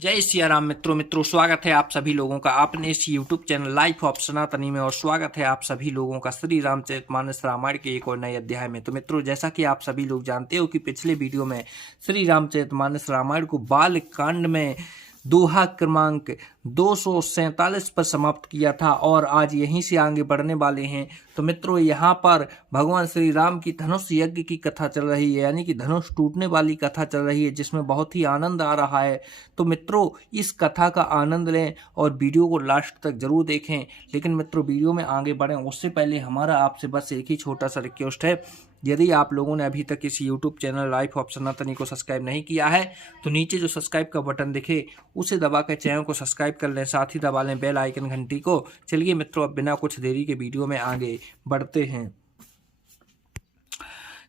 जय सिया राम मित्रों स्वागत है आप सभी लोगों का अपने इस YouTube चैनल लाइफ ऑफ सनातनी में। और स्वागत है आप सभी लोगों का श्री रामचरितमानस रामायण के एक और नए अध्याय में। तो मित्रों, जैसा कि आप सभी लोग जानते हो कि पिछले वीडियो में श्री रामचरितमानस रामायण को बाल कांड में दोहा क्रमांक 247 पर समाप्त किया था और आज यहीं से आगे बढ़ने वाले हैं। तो मित्रों, यहाँ पर भगवान श्री राम की धनुष यज्ञ की कथा चल रही है, यानी कि धनुष टूटने वाली कथा चल रही है, जिसमें बहुत ही आनंद आ रहा है। तो मित्रों, इस कथा का आनंद लें और वीडियो को लास्ट तक जरूर देखें। लेकिन मित्रों, वीडियो में आगे बढ़ें उससे पहले हमारा आपसे बस एक ही छोटा सा रिक्वेस्ट है। यदि आप लोगों ने अभी तक इस YouTube चैनल लाइफ ऑफ सनातनी को सब्सक्राइब नहीं किया है तो नीचे जो सब्सक्राइब का बटन दिखे उसे दबाकर चैनल को सब्सक्राइब कर लें, साथ ही दबा लें बेल आइकन घंटी को। चलिए मित्रों, अब बिना कुछ देरी के वीडियो में आगे बढ़ते हैं।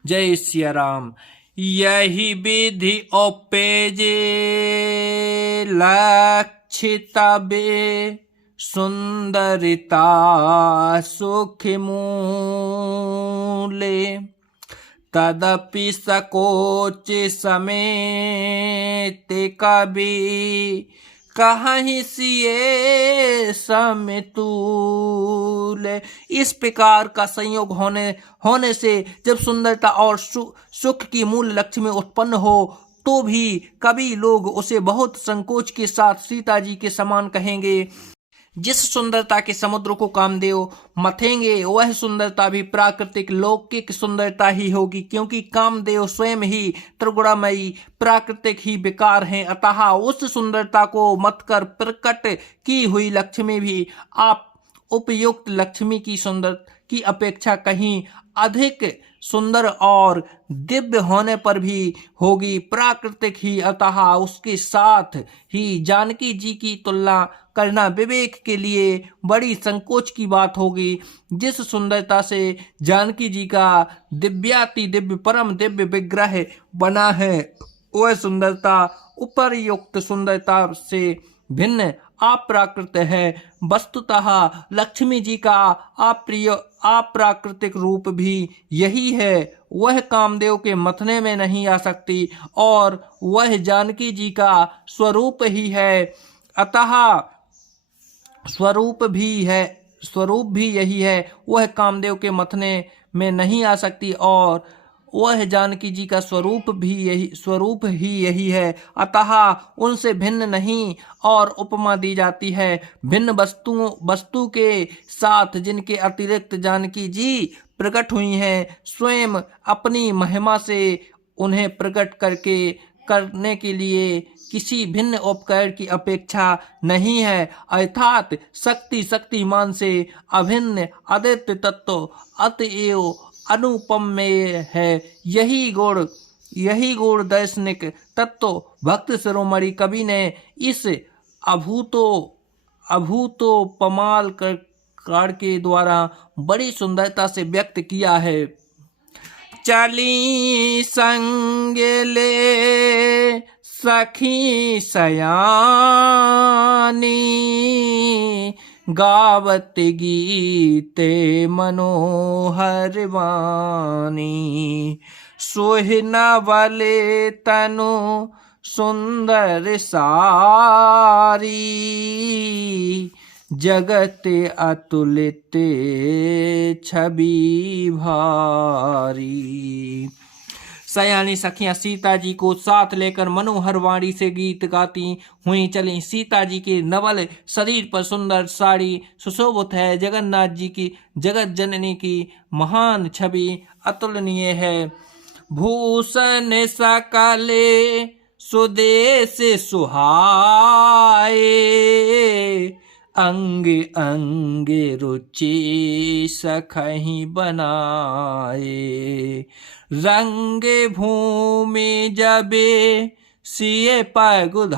जय सिया राम। यही विधि ओपेजे लक्षिता बे सुंदरिता सुख मूले तदपि सकोच समेत कभी कहीं सिए समतुल। इस प्रकार का संयोग होने से जब सुंदरता और सुख की मूल लक्ष्मी उत्पन्न हो तो भी कभी लोग उसे बहुत संकोच के साथ सीता जी के समान कहेंगे। जिस सुंदरता के समुद्र को कामदेव मथेंगे वह सुंदरता भी प्राकृतिक लौकिक सुंदरता ही होगी, क्योंकि कामदेव स्वयं ही त्रिगुणमयी प्राकृतिक ही विकार हैं। अतः उस सुंदरता को मतकर प्रकट की हुई लक्ष्मी भी आप उपयुक्त लक्ष्मी की सुंदर की अपेक्षा कहीं अधिक सुंदर और दिव्य होने पर भी होगी प्राकृतिक ही। अतः उसके साथ ही जानकी जी की तुलना करना विवेक के लिए बड़ी संकोच की बात होगी। जिस सुंदरता से जानकी जी का दिव्याति दिव्य परम दिव्य विग्रह बना है वह सुंदरता उपर्युक्त सुंदरता से भिन्न अप्राकृत है। वस्तुतः लक्ष्मी जी का अप्राकृतिक रूप भी यही है। वह कामदेव के मथने में नहीं आ सकती और वह जानकी जी का स्वरूप ही है। अतः स्वरूप भी यही है। वह कामदेव के मथने में नहीं आ सकती और वह जानकी जी का स्वरूप ही यही है। अतः उनसे भिन्न नहीं और उपमा दी जाती है भिन्न वस्तु के साथ, जिनके अतिरिक्त जानकी जी प्रकट हुई हैं। स्वयं अपनी महिमा से उन्हें प्रकट करने के लिए किसी भिन्न उपकरण की अपेक्षा नहीं है। अर्थात शक्तिमान से अभिन्न अद्वितीय तत्व अतएव अनुपम में है। यही गुण दार्शनिक तत्व भक्त शिरोमणि कवि ने इस अभूतोपमाल कार के द्वारा बड़ी सुंदरता से व्यक्त किया है। चली संग ले सखी सयानी गावत गीते मनोहर वाणी। सोहिना वाले तनु सुंदर सारी जगत अतुलित छवि भारी। सयानी सखियां सीता जी को साथ लेकर मनोहर वाणी से गीत गाती हुई चली। सीता जी के नवल शरीर पर सुंदर साड़ी सुशोभित है। जगन्नाथ जी की जगत जननी की महान छवि अतुलनीय है। भूषण सकले सुदेश सुहाए अंग अंग रुचि सखहि बनाए। रंग भूमि जबे सिए पगुधारी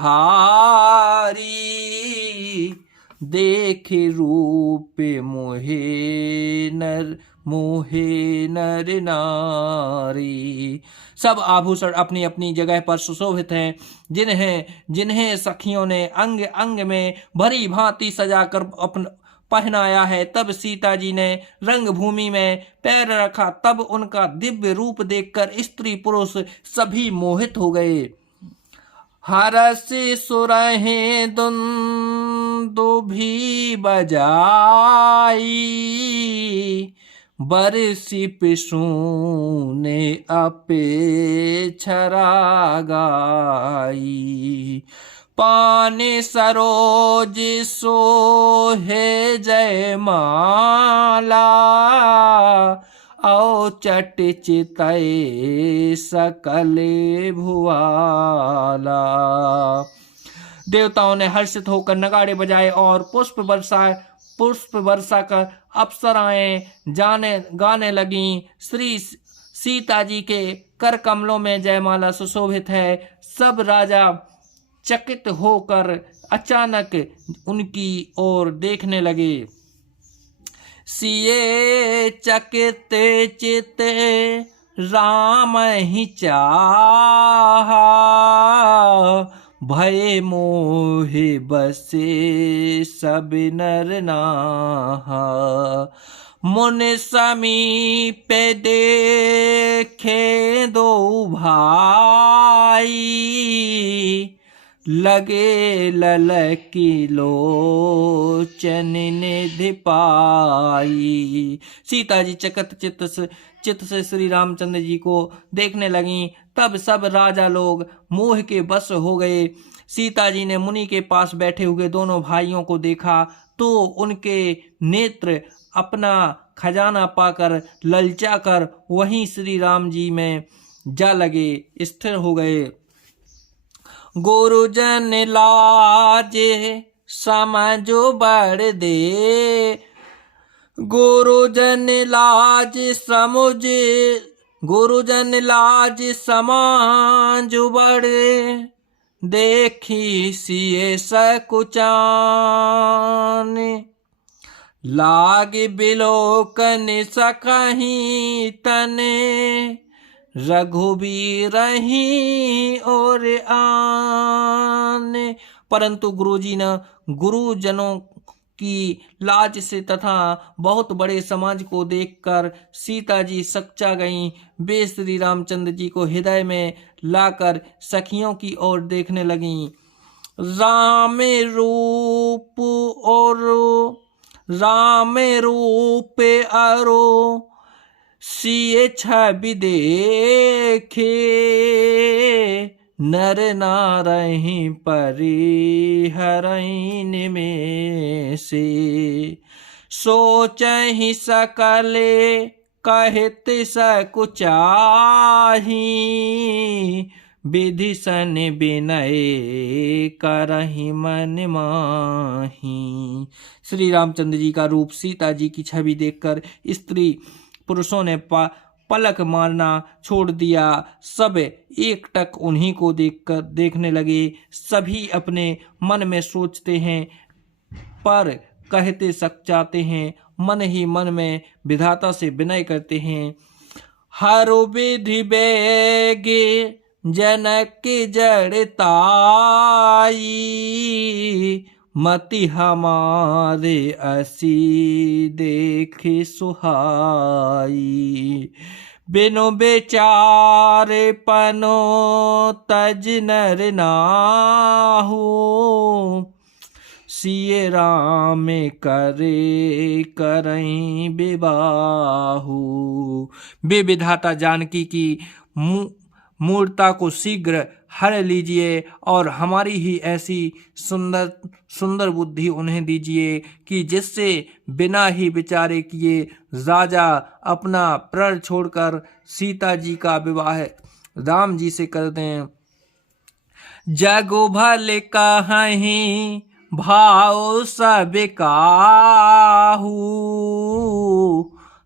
देख रूप मोहे नर नारी। सब आभूषण अपनी अपनी जगह पर सुशोभित हैं, जिन्हें सखियों ने अंग अंग में भरी भांति सजाकर पहनाया है। तब सीता जी ने रंगभूमि में पैर रखा, तब उनका दिव्य रूप देखकर स्त्री पुरुष सभी मोहित हो गए। हरस सुरहें दुंदुभी बजाई, बरसी पिसूने अपेक्षरा गाई। पाने सरोज सोहे जयमाला, औ चट चितय सकले भुआला। देवताओं ने हर्षित होकर नगाड़े बजाए और पुष्प वर्षा कर अप्सराएं गाने लगीं। श्री सीता जी के कर कमलों में जयमाला सुशोभित है। सब राजा चकित होकर अचानक उनकी ओर देखने लगे। सिए चकित चिते राम ही चाहा, भय मोहि बसे सब नर नाहा। मुनि समीप देखे दो भाई, लगे ललकी लोचन निधि पाई। सीता जी चकित चित्त से श्री रामचंद्र जी को देखने लगीं। तब सब राजा लोग मोह के वश हो गए। सीता जी ने मुनि के पास बैठे हुए दोनों भाइयों को देखा तो उनके नेत्र अपना खजाना पाकर ललचाकर वहीं श्री राम जी में जा लगे, स्थिर हो गए। गुरुजन लाजे समझो बड़ दे, गुरुजन लाज समुझे, गुरुजन लाज समाज बड़े, देखी सिए सकुचान, लाग बिलोकन सकहीं तने, रघुबीर रही और आने। परंतु गुरुजनों की लाज से तथा बहुत बड़े समाज को देखकर सीता जी सकचा गईं। वे श्री रामचंद्र जी को हृदय में लाकर सखियों की ओर देखने लगीं। राम रूप अरो सिए छवि देखे, नर नारहीं परिहरहीं में से, सोचहि सकले कहत सकुचाही, विधि सन विनय करहि मन माही। श्री रामचंद्र जी का रूप, सीता जी की छवि देखकर स्त्री पुरुषों ने पलक मारना छोड़ दिया। सब एकटक उन्हीं को देखने लगे। सभी अपने मन में सोचते हैं पर कहते सकचाते हैं, मन ही मन में विधाता से विनय करते हैं। हर विधि बेगे जनक जड़ताई, मति हमारे असी देखे सुहाई, बिनु बेचारे पनो तज नर नाहू, सिए राम करे करई विबाहू। वे विधाता जानकी की मूर्ता को शीघ्र हर लीजिए और हमारी ही ऐसी सुंदर बुद्धि उन्हें दीजिए कि जिससे बिना ही विचारे किए राजा अपना प्रण छोड़कर सीता जी का विवाह राम जी से कर दें। जगो भले कहीं भाव सब काहू,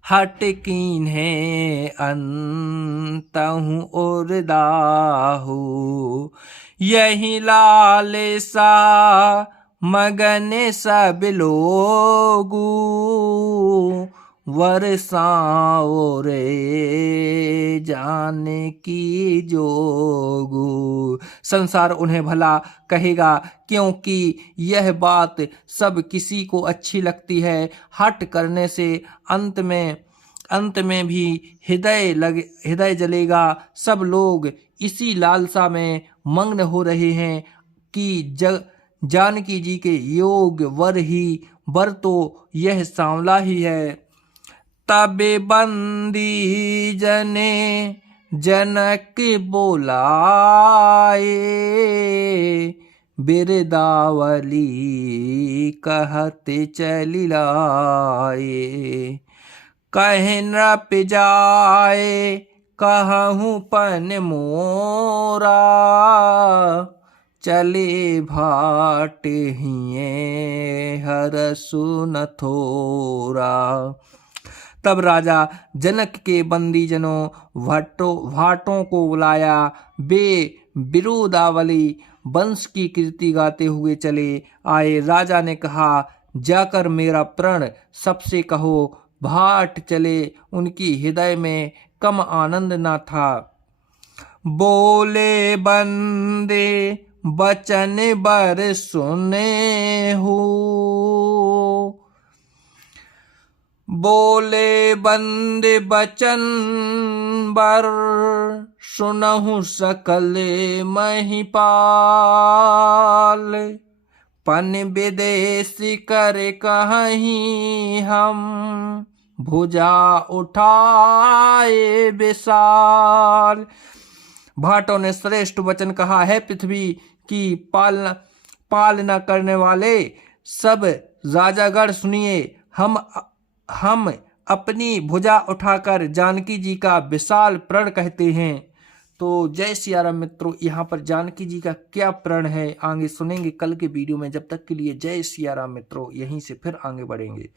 हट कीन है अंतहु और दाहू, यही लाल सा मगन सब लोगू, वरसाओ रे जाने की जोगू। संसार उन्हें भला कहेगा क्योंकि यह बात सब किसी को अच्छी लगती है। हट करने से अंत में भी हृदय जलेगा। सब लोग इसी लालसा में मग्न हो रहे हैं कि जानकी जी के योग वर तो यह सांवला ही है। तबे बंदी जने जनक बोलाए, बिरदावली कहते चली लाए। कहे नृप जाए कहूँ पन मोरा, चले भाट हिये हरसु न थोरा। तब राजा जनक के बंदीजनों भाटों को बुलाया। वे बिरुदावली वंश की कीर्ति गाते हुए चले आए। राजा ने कहा, जाकर मेरा प्रण सबसे कहो, भाट चले उनकी हृदय में कम आनंद न था। बोले बंदे बचन बर सुने हो, बोले बंदे बचन बर सुनहु सकल महिपाल। पन विदेश कर कहीं हम, भुजा उठाए विशाल। भाटों ने श्रेष्ठ वचन कहा है। पृथ्वी की पालना करने वाले सब राजागण सुनिए, हम अपनी भुजा उठाकर जानकी जी का विशाल प्रण कहते हैं। तो जय सिया राम मित्रों, यहाँ पर जानकी जी का क्या प्रण है आगे सुनेंगे कल के वीडियो में। जब तक के लिए जय सिया राम मित्रों, यहीं से फिर आगे बढ़ेंगे।